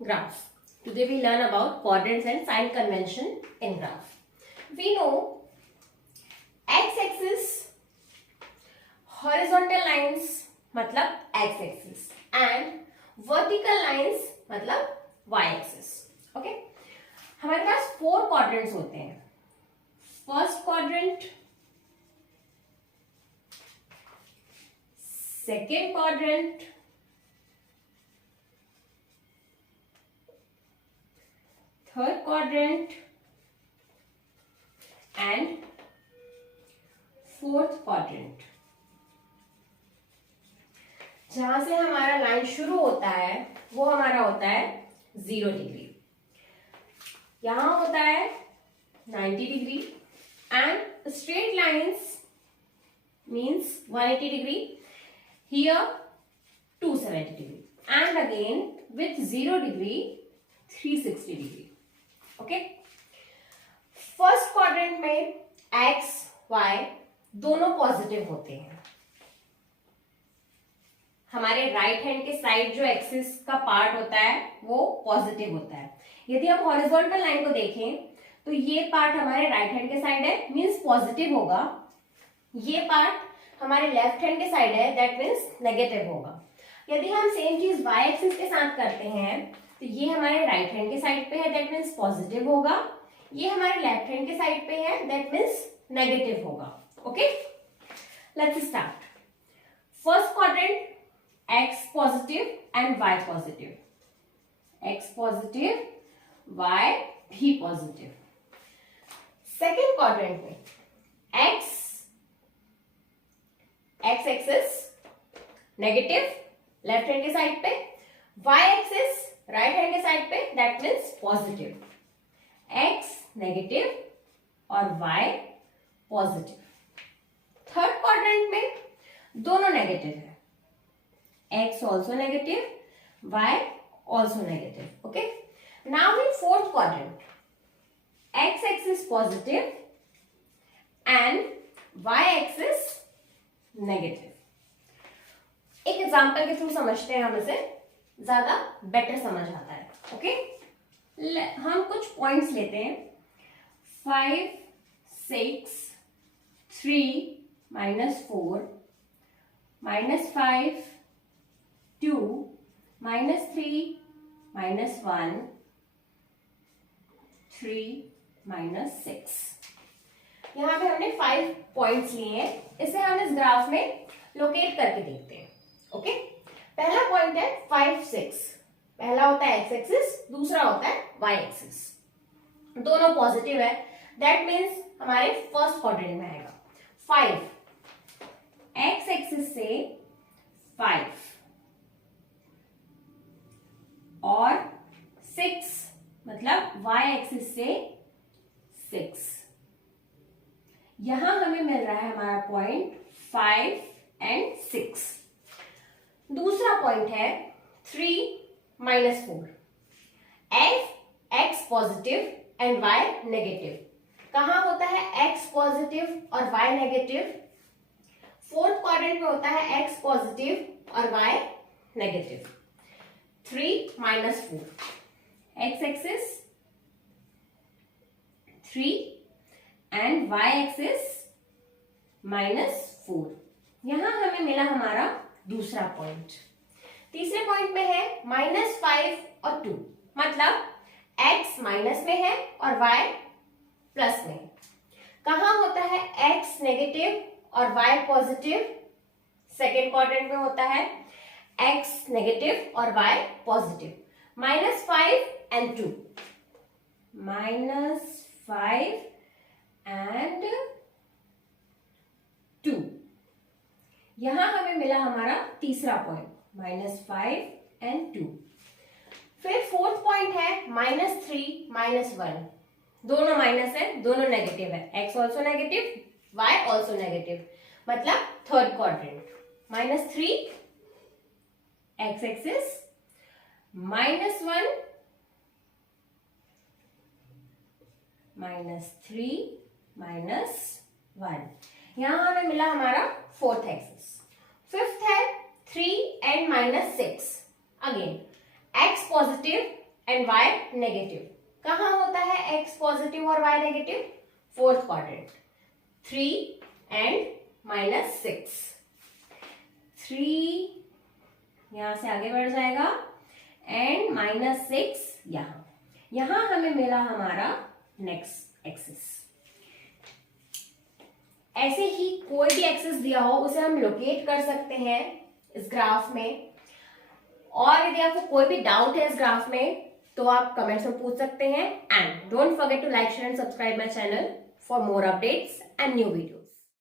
Graph. Today we learn about quadrants and sign convention in graph. We know x-axis, horizontal lines मतलब x-axis and vertical lines मतलब y-axis. Okay? हमारे पास 4 quadrants होते हैं. First quadrant, second quadrant, third quadrant and fourth quadrant. जहां से हमारा line शुरू होता है वो हमारा होता है 0 डिग्री, यहां होता है 90 degree and straight lines means 180 degree, here 270 degree and again with 0 degree 360 degree. Okay, first quadrant में एक्स वाई दोनों पॉजिटिव होते हैं. हमारे राइट हैंड के साइड जो एक्सिस का पार्ट होता है वो पॉजिटिव होता है. यदि हम हॉरिजॉन्टल लाइन को देखें तो ये पार्ट हमारे राइट हैंड के साइड है, मींस पॉजिटिव होगा. ये पार्ट हमारे लेफ्ट हैंड के साइड है, दैट मीन्स नेगेटिव होगा. यदि हम सेम चीज वाई एक्सिस के साथ करते हैं तो ये हमारे राइट हैंड के साइड पे है, दैट मीन्स पॉजिटिव होगा. ये हमारे लेफ्ट हैंड के साइड पे है, दैट मीन्स नेगेटिव होगा. Okay, let's start. First quadrant x positive and y positive, x positive y भी पॉजिटिव. सेकेंड क्वाड्रेंट में x axis negative left hand के साइड पे, वाई एक्सिस राइट हैंड के side पे, that means positive. X negative और y positive. Third quadrant में दोनों negative है, x also negative, y also negative. Okay, now in fourth quadrant x axis positive and y axis negative. एक example के through समझते हैं, हम इसे ज्यादा बेटर समझ आता है. ओके, हम कुछ पॉइंट्स लेते हैं. 5 6 3 -4 -5 2 -3 -1 3 -6. यहां पे हमने 5 पॉइंट्स लिए हैं. इसे हम इस ग्राफ में लोकेट करके देखते हैं. ओके, पहला पॉइंट है 5 6. पहला होता है एक्स एक्सिस, दूसरा होता है वाई एक्सिस. दोनों पॉजिटिव है, दैट मीन्स हमारे फर्स्ट क्वाड्रेंट में आएगा. 5 एक्स एक्सिस से 5 और 6 मतलब वाई एक्सिस से 6. यहां हमें मिल रहा है हमारा पॉइंट 5 एंड 6. दूसरा पॉइंट है 3 -4. X positive and y negative. कहां होता है एक्स पॉजिटिव और वाई नेगेटिव? फोर्थ क्वाड्रेंट में होता है एक्स पॉजिटिव और y negative. 3 -4 x axis 3 and y axis -4. यहां हमें मिला हमारा दूसरा पॉइंट. तीसरे पॉइंट में है -5 और 2, मतलब x माइनस में है और y प्लस में. कहां होता है x नेगेटिव और y पॉजिटिव? सेकेंड क्वाड्रेंट में होता है x नेगेटिव और y पॉजिटिव. -5 and 2, -5 and 2. यहां हमें मिला हमारा तीसरा पॉइंट -5 एंड 2. फिर फोर्थ पॉइंट है -3 -1. दोनों माइनस है, दोनों नेगेटिव है. X also negative, y also negative, मतलब थर्ड क्वाड्रेंट. -3 x axis, -1 -3 -1. यहां हमें मिला हमारा फोर्थ एक्सिस. फिफ्थ है 3 and -6. Again x positive and y negative. कहाँ होता है x पॉजिटिव और y negative? Fourth quadrant, 3 and -6। 3 यहां से आगे बढ़ जाएगा एंड -6 यहां हमें मिला हमारा नेक्स्ट एक्सिस। ऐसे ही कोई भी एक्सिस दिया हो उसे हम लोकेट कर सकते हैं इस ग्राफ में। और यदि आपको कोई भी डाउट है इस ग्राफ में तो आप कमेंट्स में पूछ सकते हैं। And don't forget to like, share and subscribe my channel for more updates and new video.